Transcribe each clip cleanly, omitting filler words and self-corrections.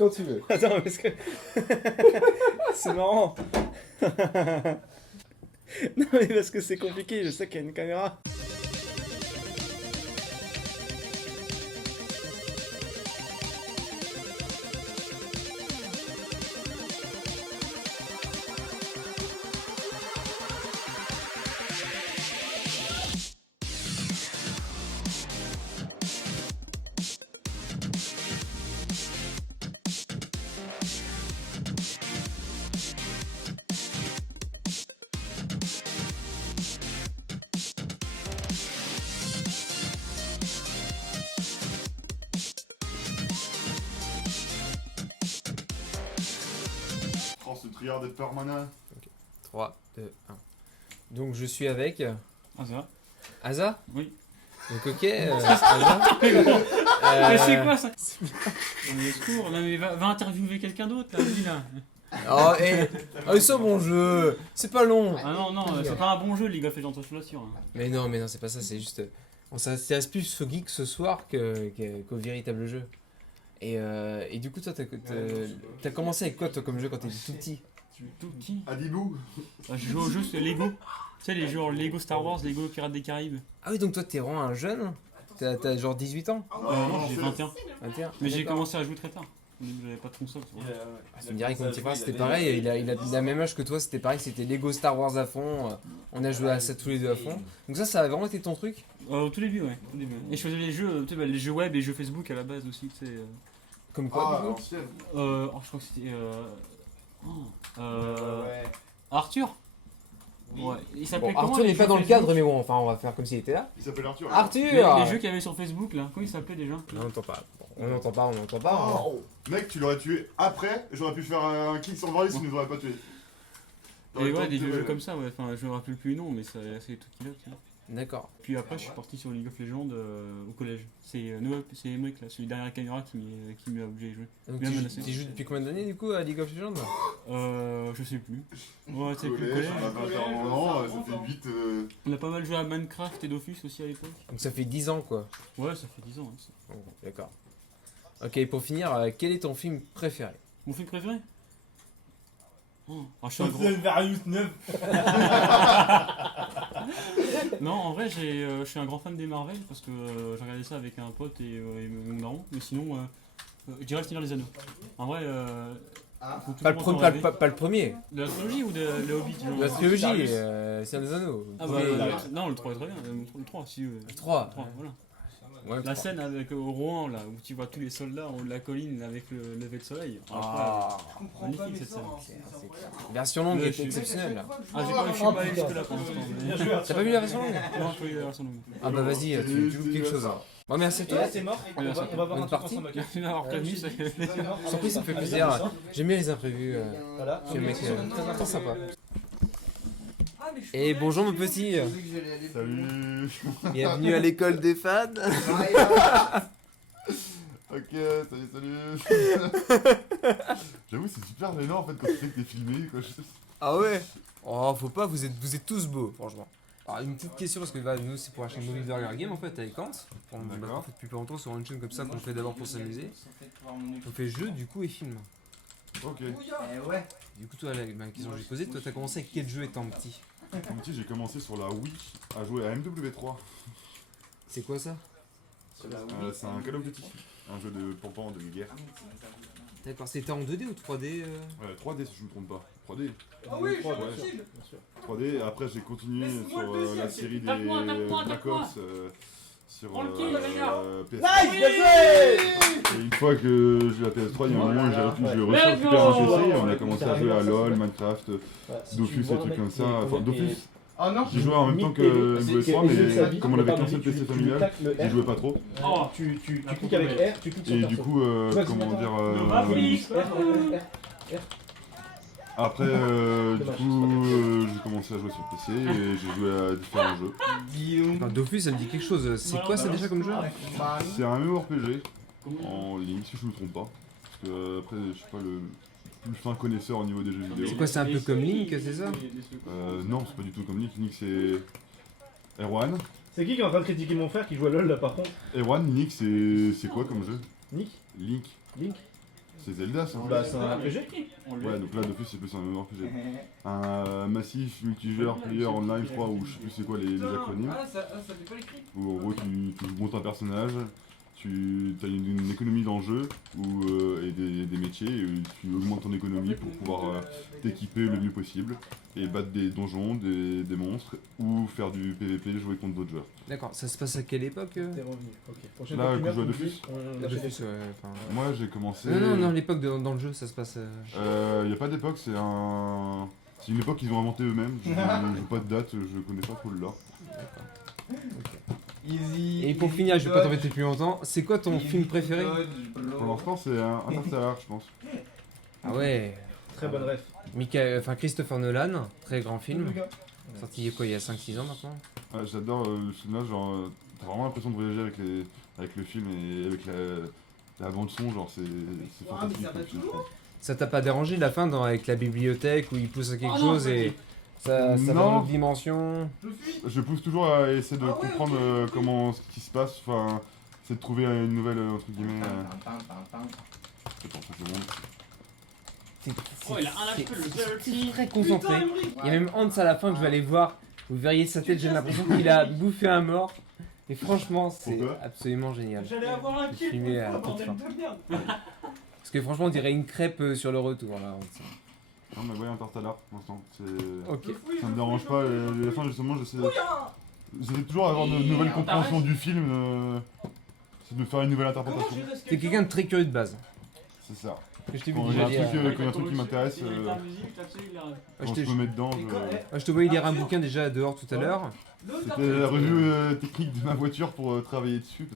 Quand tu veux. Attends, parce que. C'est marrant. Non, mais parce que c'est compliqué, je sais qu'il y a une caméra. Oh, ce triard d'être permanent. 3, 2, 1. Donc je suis avec Ah, ça va? Asa. Oui. Donc ok, Asa. Mais c'est quoi ça? Mais secours, là, mais va interviewer quelqu'un d'autre, là, lui, là. Oh, et c'est un bon jeu. C'est pas long. Ah non, non, c'est pas un bon jeu, League of Legends, je suis là sûr. Mais non, c'est pas ça, c'est juste. On s'intéresse plus au geek ce soir qu'au véritable jeu. Et du coup, toi, t'as commencé avec quoi, toi, comme jeu quand t'étais tout petit? Tout petit. Adibou. Bah, je joue aux jeux sur Lego. Tu sais, les jeux Lego Star Wars, Lego Pirates des Caraïbes. Ah oui, donc toi, t'es vraiment un jeune? T'as genre 18 ans? Non, j'ai 21. 21? Mais j'ai D'accord. commencé à jouer très tard. J'avais pas de console. c'est vrai. Tu me dirais que mon petit frère c'était pareil, il a le même âge que toi, c'était pareil, c'était Lego Star Wars à fond, on a joué à ça tous les deux à fond. Donc ça a vraiment été ton truc? Au tout début, ouais. Au début. Et je faisais les jeux, tu sais, bah, les jeux web et les jeux Facebook à la base aussi, tu sais. Comme quoi Ah, du coup? l'ancienne. Je crois que c'était. Arthur? Ouais. Il s'appelait Bon, comment Arthur les n'est pas jeux dans le Facebook cadre, mais bon, enfin on va faire comme s'il était là. Il s'appelle Arthur. Arthur! Les jeux qu'il y avait sur Facebook là, comment ils s'appelaient déjà? Non, on n'entend pas. Bon, on n'entend pas. Oh. Mec, tu l'aurais tué après, j'aurais pu faire un kill sur Varys, il nous aurait pas tué. Et ouais, des jeux comme ça, ouais. Enfin, je me rappelle plus le nom, mais c'est des trucs qu'il a, tu vois. D'accord. Puis après, je suis parti sur League of Legends au collège. C'est Noah, c'est Emric là, celui derrière la caméra qui m'a obligé à jouer. Donc Bien menacé. tu joues depuis combien d'années du coup à League of Legends? Je sais plus. Ouais, c'est plus le Collège, collège. on a fait un moment, ça fait 8. On a pas mal joué à Minecraft et Dofus aussi à l'époque. Donc ça fait 10 ans quoi. Ouais, ça fait 10 ans. Hein, ça. Bon, d'accord. Ok, pour finir, quel est ton film préféré? Mon film préféré? Je suis un gros... Various 9. Non, en vrai, je suis un grand fan des Marvel parce que j'ai regardé ça avec un pote et mon daron. Mais sinon, je dirais le Seigneur des Anneaux. En vrai, faut Pas le, toujours pre- en pas, rêver. pas le premier. De la trilogie ou de le Hobbit genre La trilogie, c'est des Anneaux. Ah bah, non, le 3 est très bien. Le 3, si. Le 3. 3, voilà. Ouais, le La 3. scène avec au Rouen, là, où tu vois tous les soldats en haut de la colline avec le lever de soleil. Ah, Magnifique cette scène. version longue Ouais, est je suis- exceptionnelle là. Ah, je suis pas allé jusque là pour l'instant. mais- T'as pas vu la version longue? Non, je peux y aller à son nom. Ah bah vas-y, tu joues quelque chose. Hein. Bon, merci à toi. c'est mort. On va voir un truc ensemble. Merci d'avoir prévenu. Sans plus, ça me fait plaisir. J'aime bien les imprévus. Voilà. Je suis un mec très sympa. Et bonjour mon petit. Salut. Bienvenue à l'école des fans. Ok, salut. J'avoue, c'est super gênant en fait quand tu sais que t'es filmé. Quoi. Ah ouais? Oh, faut pas, vous êtes tous beaux, franchement. Alors, une petite question, parce que bah, nous, c'est pour la chaîne Movie Burger Game en fait, avec Kant. On l'a fait depuis pas longtemps sur une chaîne comme ça qu'on fait d'abord pour s'amuser. On fait jeux, du coup, et films. Ok. Du coup, toi, la question que j'ai posée, toi, t'as commencé avec quel jeu étant petit? Comme petit, j'ai commencé sur la Wii à jouer à MW3. C'est quoi ça? C'est un Call of Duty. Un jeu de pampan de guerre. D'accord, c'était en 2D ou 3D 3D si je me trompe pas. 3D. Ah oui, Ouais. 3D. Après, j'ai continué sur la série des Black Ops sur PS3. Et une fois que j'ai la PS3, il y a un moment où j'ai réussi à récupérer un PC. On a commencé à jouer à LoL, Minecraft, Dofus et trucs comme ça. Enfin, Dofus. Ah non. J'y jouais en même temps que MW3, mais comme on avait qu'un seul PC familial, j'y jouais pas trop. Tu cliques avec R, tu cliques sur Et perso. du coup, comment dire. Après, j'ai commencé à jouer sur PC et j'ai joué à différents jeux. Enfin, Dofus, ça me dit quelque chose. C'est quoi ça déjà comme jeu? C'est un MMORPG en ligne, si je me trompe pas. Parce que après, je suis pas le plus fin connaisseur au niveau des jeux vidéo. C'est quoi, c'est un peu comme Link, c'est ça? Non, c'est pas du tout comme Link. Link, c'est Erwan. C'est qui est en train de critiquer mon frère qui joue à LoL là par contre? Erwan, Link, c'est quoi comme jeu? Nick? Link. Link? C'est Zelda, ça. Bah, c'est un RPG. Ouais, donc là, d'office, c'est plus un RPG. Un massif multijoueur player online, je crois, ou je sais plus c'est quoi les acronymes. Où en gros, tu montes un personnage, tu as une économie dans le jeu et des métiers, et tu augmentes ton économie pour pouvoir t'équiper le mieux possible et battre des donjons, des monstres, ou faire du PVP, jouer contre d'autres joueurs. D'accord, ça se passe à quelle époque T'es revenu. Ok. Prochaine Là, fois que tu quand je joue à meurs, tu me Dofus. dis, on achète des Dofus, ouais, enfin... Moi, j'ai commencé... Non, l'époque dans le jeu, ça se passe... Y a pas d'époque, c'est une époque qu'ils ont inventée eux-mêmes. Je n'ai pas de date, je connais pas trop le lore. Easy. Et pour finir, je vais pas t'embêter plus longtemps, c'est quoi ton film préféré? Pour l'instant, c'est Interstellar, je pense. Ah ouais, Très bonne ref. Christopher Nolan, très grand film, sorti il y a 5-6 ans maintenant. Ouais, j'adore le film-là, genre, t'as vraiment l'impression de voyager avec le film et avec la bande-son, genre, c'est fantastique. Comme film, je trouve. Ça t'a pas dérangé la fin avec la bibliothèque où il pousse à quelque chose et ça va Non. dans une autre dimension? Je pousse toujours à essayer de comprendre comment ce qui se passe, enfin, c'est de trouver une nouvelle, entre guillemets. Attends, je te montre. Oh, il a un HP, le C'est très concentré. Il y a même Hans à la fin que je vais aller voir. Vous verriez sa tête, j'ai l'impression qu'il a bouffé un mort. Et franchement, c'est Pourquoi absolument génial. J'allais avoir un C'est filmé à toute fin. Parce que franchement, on dirait une crêpe sur le retour là. Hans. Non, mais ouais, Interstellar, pour l'instant. Ok. Ça me dérange pas, la fin, justement, j'essaie toujours d'avoir une nouvelle compréhension du film, c'est de faire une nouvelle interprétation. T'es quelqu'un de très curieux de base. C'est ça. Que je t'ai vu Quand il y a déjà un dire. truc, qui m'intéresse, quand je me mets dedans, Je te voyais lire un bouquin déjà dehors tout à l'heure. C'était la revue technique de ma voiture pour travailler dessus.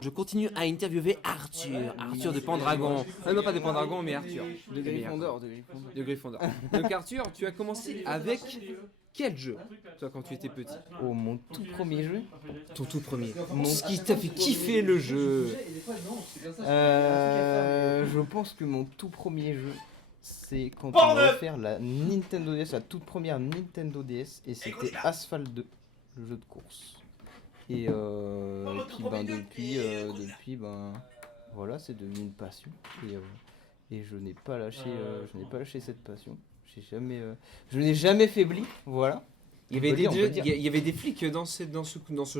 Je continue à interviewer Arthur de Pendragon. Non, pas de Pendragon, mais Arthur. De Gryffondor. De Gryffondor. Donc Arthur, tu as commencé avec quel jeu, toi, quand tu étais petit? Oh, mon tout premier jeu. Ton tout premier. Ce qui t'a fait kiffer le jeu. Je pense que mon tout premier jeu, c'est quand on a offert la Nintendo DS, la toute première Nintendo DS, et c'était Asphalt 2, le jeu de course. Et puis depuis voilà, c'est devenu une passion. Et je n'ai pas lâché, cette passion. Je n'ai jamais faibli, voilà. Il y avait des flics dans ce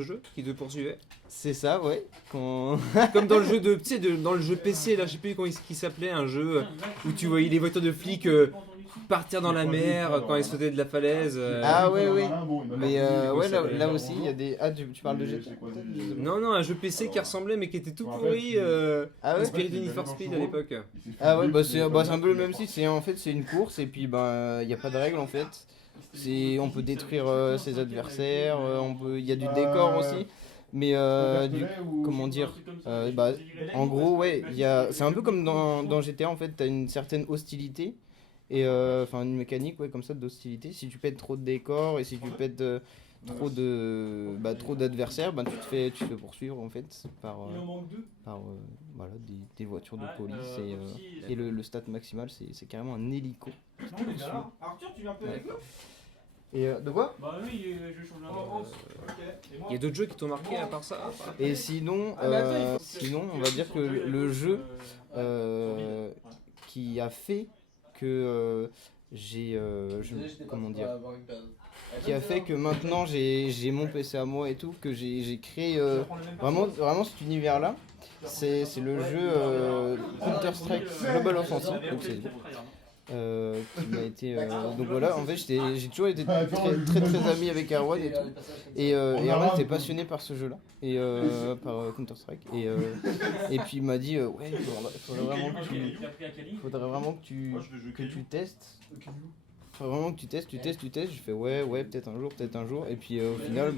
jeu qui te poursuivaient. C'est ça, ouais. Comme dans le jeu dans le jeu PC, là, je sais plus comment il s'appelait, un jeu où tu voyais les voitures de flics partir dans la mer quand ils sautaient de la falaise. Ah ouais. Mais ouais, là aussi, il y a des... Ah, tu parles de GTA? Non, un jeu PC qui ressemblait mais qui était tout pourri, Ah ouais? inspiré de Need for Speed à l'époque. Ah ouais, c'est un peu le même style. En fait, c'est une course et puis il n'y a pas de règles en fait. On peut détruire ses adversaires, il y a du décor aussi. Mais comment dire, en gros, ouais, c'est un peu comme dans GTA en fait, t'as une certaine hostilité. Et une mécanique, ouais, comme ça, d'hostilité. Si tu pètes trop de décors et si tu pètes trop d'adversaires, tu te fais poursuivre en fait par voilà, des voitures de police et le stat maximal c'est carrément un hélico. Arthur, tu viens un peu avec nous? Et de quoi? Bah oui, je change la Il y a d'autres jeux qui t'ont marqué à part ça? Et sinon, on va dire que le jeu qui a fait que qui a fait que maintenant j'ai mon PC à moi et tout, que j'ai créé vraiment cet univers là, c'est le jeu Counter-Strike Global Offensive, donc c'est qui m'a été donc voilà, en fait j'ai toujours été très ami avec Erwan et tout, et Erwan était passionné par ce jeu là et par Counter Strike et puis il m'a dit ouais, il faudrait vraiment que tu testes. Faut vraiment que tu testes, je fais ouais, peut-être un jour, et puis au final,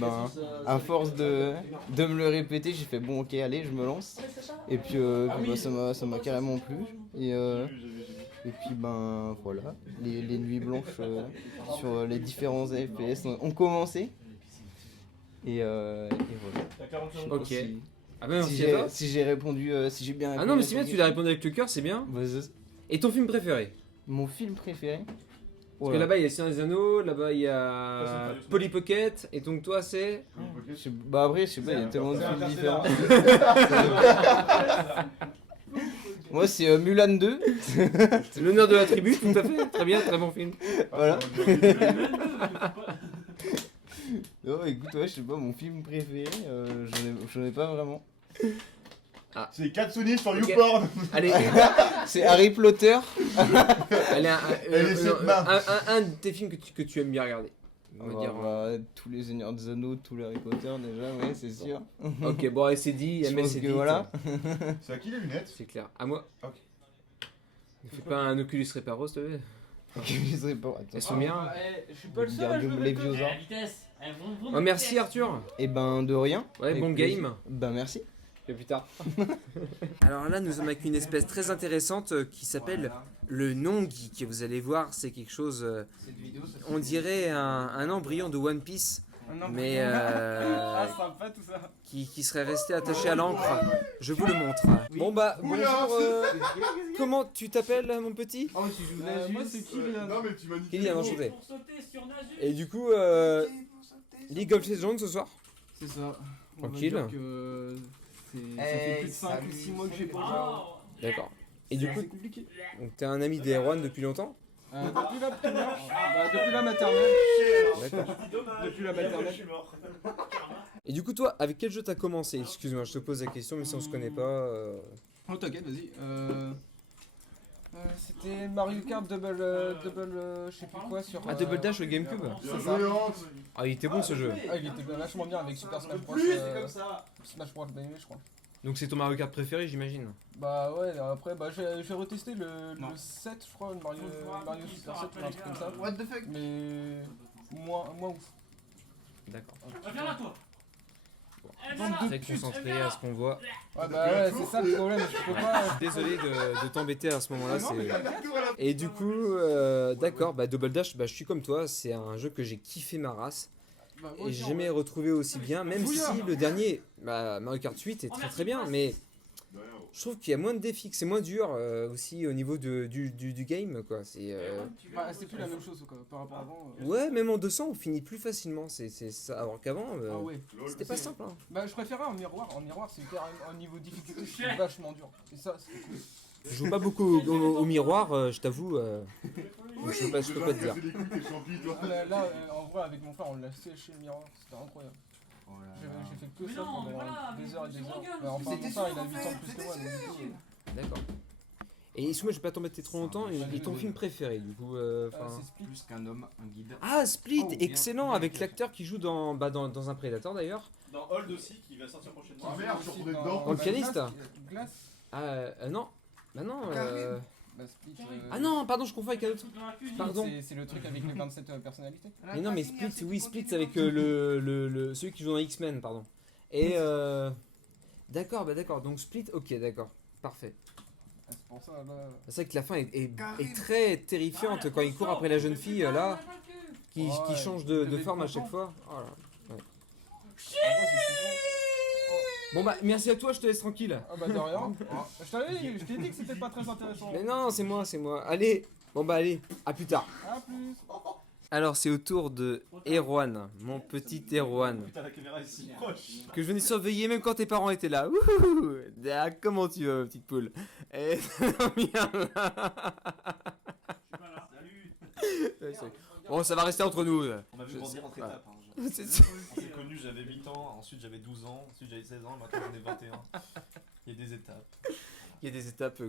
à force de me le répéter, j'ai fait bon ok, allez, je me lance, et puis ça m'a carrément plu, et puis voilà, les nuits blanches sur les différents FPS ont commencé, et voilà. Ok. Ah bah Si merci à toi. j'ai répondu, si j'ai bien Ah répondu. non, mais à c'est ton bien, tu l'as répondu avec le cœur, c'est bien. question. Vas-y. Et ton film préféré? Mon film préféré. Parce que là-bas il y a Seigneur des Anneaux, là-bas il y a Fast and Furious. Polly Pocket, et donc toi c'est. Bah après, je sais pas, il y a tellement de films différents. Moi, c'est Mulan 2. C'est l'honneur de la tribu, tout à fait. Très bien, très bon film. Voilà. Non, écoute, ouais, je sais pas, mon film préféré, j'en ai pas vraiment. C'est Katsuni sur Ok. YouPorn. Allez, C'est Harry Potter. allez Elle est sept mains. un de tes films que tu aimes bien regarder. On va dire. Tous les Seigneurs des Anneaux, tous les Harry Potter, déjà, ouais, c'est sûr. Ok, bon, allez, c'est dit, Je Amel, pense c'est que dit. voilà. C'est à qui les lunettes? C'est clair. À moi. Ok. Ne fais pas un Oculus Reparo, s'il te plaît. Je sais pas, Elles attends. sont bien. Je suis pas le seul à Garde jouer les avec vieux eux. ans. La vitesse. Oh, merci Arthur. Et ben, de rien. Ouais, Avec bon plaisir. game. Ben, merci. Et plus tard. Alors là, nous sommes avec une espèce très intéressante qui s'appelle le non-geek. Vous allez voir, c'est quelque chose. On dirait un embryon de One Piece, mais sympa tout ça. qui serait resté attaché à l'encre. Je vous le montre. Bon bah, bonjour. Comment tu t'appelles, mon petit? Moi c'est qui Non, mais tu m'as niqué. Kylian, enchanté. Pour sauter sur Nasus. Et du coup, League of Legends ce soir? C'est ça. Tranquille. On va dire que ça fait plus de 5 ou 6 mois que j'ai pas joué. Oh. D'accord. Et du coup, C'est compliqué. donc t'es un ami des Erwan depuis longtemps? Depuis la primaire, depuis la maternelle. D'accord. Depuis la maternelle. Et du coup, toi, avec quel jeu t'as commencé? Excuse-moi, je te pose la question, mais si on se connaît pas. Oh t'inquiète, vas-y. C'était Mario Kart double, je sais plus quoi sur. Ah, Double Dash, le GameCube? Bien joué, Hans. Ah, il était bon ce jeu. Ah, il était vachement bien avec Super Smash Bros. Smash Bros. Melee, je crois. Donc c'est ton Mario Kart préféré, j'imagine. Bah ouais, après, j'ai retesté le 7, je crois, le Mario Super 7 ou un truc comme ça. What the fuck? Mais moins ouf. D'accord. Viens là, toi. Eh, viens là. Très concentré à ce qu'on voit. Ouais, bah ouais, c'est ça le problème, je peux pas. Désolé de t'embêter à ce moment-là. Et du coup, d'accord, bah Double Dash, bah je suis comme toi, c'est un jeu que j'ai kiffé ma race. Bah, Et j'ai jamais retrouvé aussi bien, même si le dernier, bah, Mario Kart 8 est très très bien, mais je trouve qu'il y a moins de défis, que c'est moins dur aussi au niveau du game, quoi. C'est Bah, c'est plus la même chose quoi, par rapport à avant. ouais, même en 200 on finit plus facilement, c'est ça, alors qu'avant Ah ouais. c'était pas simple. Hein. Bah je préférais en miroir c'était un niveau de difficulté c'est vachement dur. Et ça c'est cool. Je joue pas beaucoup au miroir, je t'avoue. Je peux pas te dire. C'est les couilles, t'es champi, toi. Là, en vrai avec mon frère on l'a séché le miroir, c'était incroyable. J'ai fait que Mais ça non, pendant voilà, des heures et des mais heures. tu Bah, enfin mon C'était frère sûr, il a en 8 ans fait, de plus que c'était moi donc du coup. D'accord. Et excuse-moi, je vais pas t'embêter trop longtemps. Et ton film préféré, du coup C'est Split. Plus qu'un homme, un guide. Ah, Split, Oh, bien, excellent, bien, avec bien. l'acteur qui joue dans un Predator d'ailleurs. Dans Hold aussi, qui va sortir prochainement. Ah merde, je suis retourné dedans. Oh, le pianiste. Glace. Ah, non. Bah non. Bah Split. Ah non, pardon, je confonds avec un autre. Pardon. C'est le truc avec les 27 personnalités. Mais non, mais Split, oui, Split, c'est avec celui qui joue dans X-Men, pardon. Et d'accord, bah d'accord. Donc Split, ok, d'accord, parfait. C'est pour ça là. C'est vrai que la fin est très terrifiante quand il court après la jeune fille là, qui change de forme à chaque fois. Oh là. Bon bah merci à toi, je te laisse tranquille. Ah bah de rien. Je t'ai dit que c'était pas très intéressant. Mais non, c'est moi. Allez, bon bah allez, à plus tard. A plus. Alors c'est au tour de Erwan, mon petit Erwan, Putain, la caméra est si proche. que je venais surveiller même quand tes parents étaient là. Wouhou. Ah, comment tu vas, ma petite poule? Eh, bien là. Salut. Bon, ça va rester entre nous. On m'a vu Je grandir sais entre pas. étapes. C'est ça. On s'est connus, j'avais 8 ans, ensuite j'avais 12 ans, ensuite j'avais 16 ans, maintenant j'en ai 21. Il y a des étapes. Il y a des étapes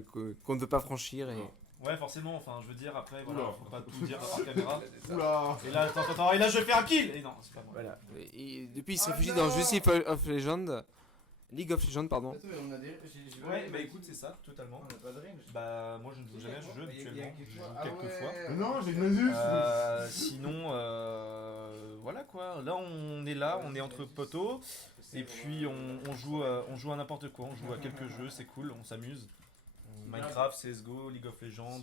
qu'on ne peut pas franchir et... Ouais, forcément, enfin, je veux dire, après, Oula. voilà, faut pas tout dire hors caméra. Oula. Et là, attends, et là je fais un kill. Et non, c'est pas moi. Voilà. Et depuis, il se réfugie dans League of Legends, pardon. Ouais, bah écoute, c'est ça, totalement. Bah, moi je ne joue jamais à ce jeu habituellement, je joue quelques fois. Mais non, j'ai une Nasus. Sinon, voilà quoi. Là, on est entre potos. Et puis, on joue à n'importe quoi. On joue à quelques jeux, c'est cool, on s'amuse. Minecraft, CSGO, League of Legends.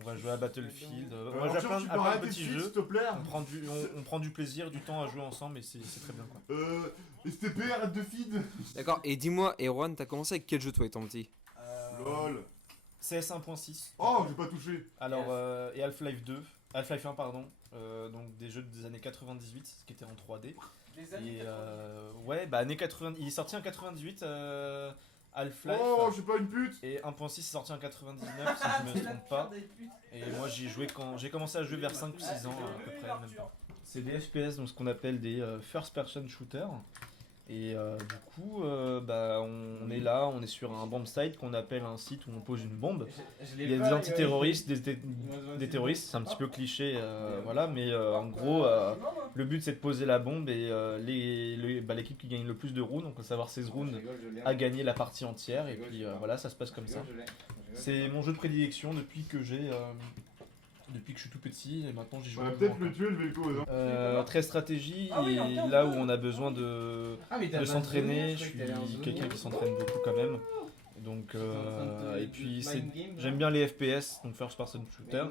On va jouer à Battlefield. On va Alors, jouer à tu plein, peux à plein de arrêter petits de suite, jeux. s'il te plaît. On prend du plaisir, du temps à jouer ensemble et c'est très bien quoi. STP, arrête de feed. D'accord, et dis-moi, Erwan, t'as commencé avec quel jeu toi étant petit? LOL. CS 1.6. Oh, j'ai pas touché. Alors, et Half-Life 2. Half-Life 1, pardon. Donc des jeux des années 98, qui étaient en 3D. Et ouais, bah années 80. Il est sorti en 98, Half-Life. Oh, je suis pas une pute. Et 1.6 est sorti en 99, si je me trompe pas. Et moi j'y ai joué quand j'ai commencé à jouer vers 5 ou 6 ans à peu près, même pas. C'est des FPS, donc ce qu'on appelle des first person shooters. Et du coup, bah, on est là, on est sur un bomb site qu'on appelle un site où on pose une bombe. Il y a des antiterroristes, des terroristes, c'est un petit peu cliché, voilà, mais en gros, le but c'est de poser la bombe et l'équipe qui gagne le plus de rounds, donc à savoir 16 rounds, a gagné la partie entière. Et puis voilà, ça se passe comme ça. C'est mon jeu de prédilection depuis que je suis tout petit et maintenant j'y joue. On va quasiment peut-être le tuer le Velko. Non très stratégie et là où on a besoin de s'entraîner, je suis quelqu'un qui s'entraîne beaucoup quand même. Donc et puis j'aime bien les FPS, donc first person shooter.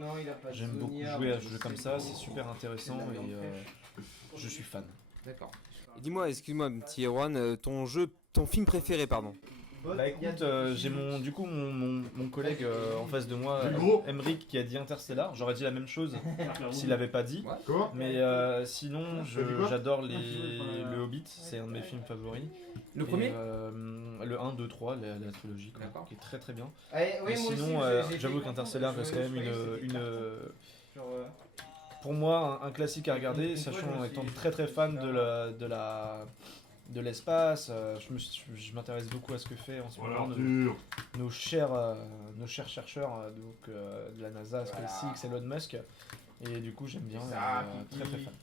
J'aime beaucoup jouer à ce jeu comme ça, c'est super intéressant et je suis fan. D'accord. Et dis-moi, excuse-moi, petit Erwan, ton film préféré, pardon. Bah écoute, j'ai mon collègue en face de moi, Emric, qui a dit Interstellar. J'aurais dit la même chose s'il l'avait pas dit. Quoi? Mais sinon, j'adore le Hobbit, c'est un de mes films favoris. Le premier Le 1, 2, 3, la trilogie, quoi, D'accord. qui est très très bien. Oui, Et sinon, j'avoue qu'Interstellar reste quand même pour moi un classique à regarder, sachant étant très très fan de l'espace. Je m'intéresse beaucoup à ce que fait en ce moment nos chers chercheurs de la NASA, SpaceX, Elon Musk. Et du coup, j'aime bien, très très fan.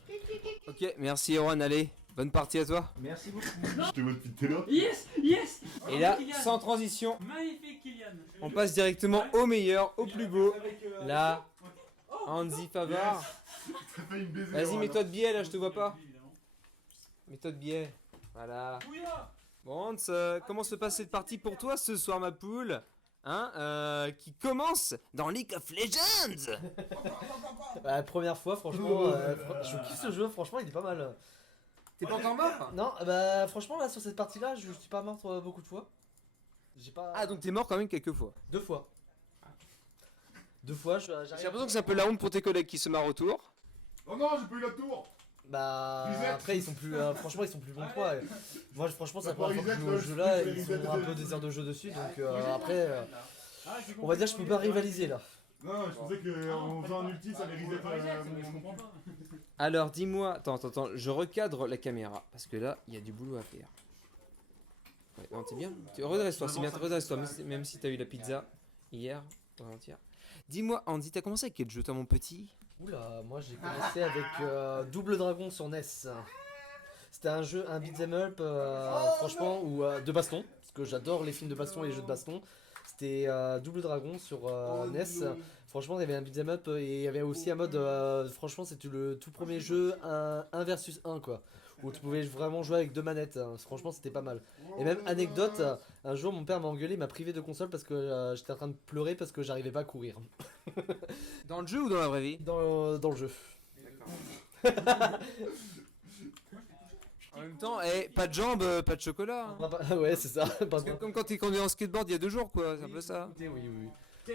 Ok, merci Erwan, allez, bonne partie à toi. Merci beaucoup. Je te vois depuis tout à l'heure. Yes, yes. Et là, Kylian. sans transition, Magnifique Kylian. on passe directement au meilleur, au plus beau. Là, Hansi Favard. T'as failli me baiser. Vas-y, mets-toi de biais là, je te vois pas. Mets-toi de biais. Voilà. Bon, Hans, comment se passe cette partie pour toi ce soir, ma poule? Hein, qui commence dans League of Legends. Bah, première fois, franchement, je kiffe ce jeu, franchement, il est pas mal. T'es pas encore mort? Non, bah, franchement, là, sur cette partie-là, je suis pas mort beaucoup de fois. J'ai pas. Ah, donc t'es mort quand même quelques fois. 2 fois. 2 fois, J'ai l'impression que c'est un peu la honte pour tes collègues qui se marrent autour. Oh non, j'ai pas eu la tour. Bah, Reset. après, ils sont plus. Franchement, ils sont plus bons que moi. Moi, franchement, c'est la Bah, première fois que je joue au reset, jeu là, le ils reset, ont un peu des heures de jeu dessus, donc après, on va dire, je peux pas rivaliser là. Non, je pensais qu'en faisant un ulti, ça allait reset. Je comprends pas. Alors dis-moi, attends, je recadre la caméra parce que là, il y a du boulot à faire. Ouais, non, t'es bien. Redresse-toi, c'est bien, redresse-toi, même si t'as eu la pizza hier, avant-hier. Dis-moi, Andy, t'as commencé avec quel jeu, toi, mon petit? Oula, moi j'ai commencé avec Double Dragon sur NES. C'était un jeu, un beat'em up, franchement, ou de baston, parce que j'adore les films de baston et les jeux de baston. C'était Double Dragon sur NES. Franchement, il y avait un beat'em up et il y avait aussi un mode. Franchement, c'était le tout premier jeu 1 versus 1 quoi. Où tu pouvais vraiment jouer avec 2 manettes. Franchement, c'était pas mal. Et même anecdote, un jour mon père m'a engueulé, m'a privé de console parce que j'étais en train de pleurer parce que j'arrivais pas à courir. Dans le jeu ou dans la vraie vie? Dans le jeu. En même temps, pas de jambes, pas de chocolat. Hein. Ouais, c'est ça. Parce que comme quand t'es conduit en skateboard il y a 2 jours, quoi, c'est un peu ça. Oui, oui, oui.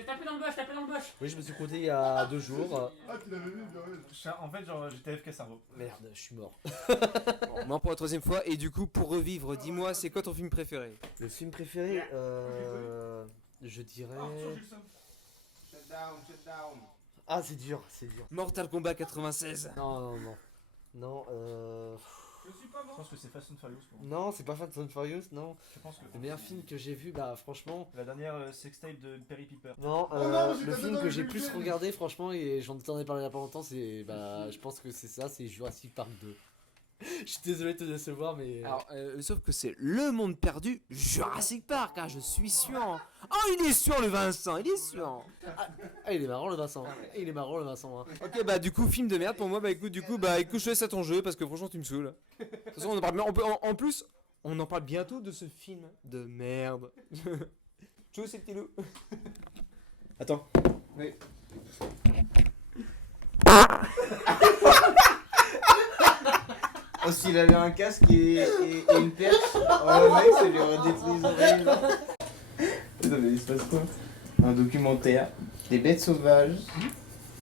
Tapez dans le bush, tapez dans le bush. Oui, je me suis codé il y a 2 jours. Ah, tu l'avais vu, bien ouais. En fait, genre, j'étais FK cerveau. Merde, je suis mort. Bon, moi pour la 3ème fois, et du coup, pour revivre, dis-moi, c'est quoi ton film préféré? Le film préféré, je dirais. Ah, c'est dur, c'est dur. Mortal Kombat 96. Non, non, non. Non, Je pense que c'est Fast and Furious. Pour moi. non, c'est pas Fast and Furious, non. Je pense que Le meilleur film que j'ai vu, bah franchement. la dernière sextape de Perry Piper. Non, non, j'ai le pas film dedans, que j'ai j'ai vu plus le film. regardé, franchement, et j'en ai parlé il y a pas longtemps, c'est. Bah, je pense que c'est ça, c'est Jurassic Park 2. Je suis désolé de te décevoir, mais. Alors, sauf que c'est le monde perdu Jurassic Park, hein, je suis sûr. Oh, il est sûr le Vincent, il est sûr. Ah, il est marrant le Vincent. Il est marrant le Vincent. Hein. Ok, bah du coup, film de merde pour moi, bah écoute, je te laisse à ton jeu parce que franchement, tu me saoules. De toute façon, on en parle, en plus, on en parle bientôt de ce film de merde. Tchou, c'est le petit loup. Attends. Oui. Oh, s'il avait un casque et une perche, oh mec, ça lui aurait détruit les oreilles. Non mais il se passe quoi? Un documentaire, des bêtes sauvages,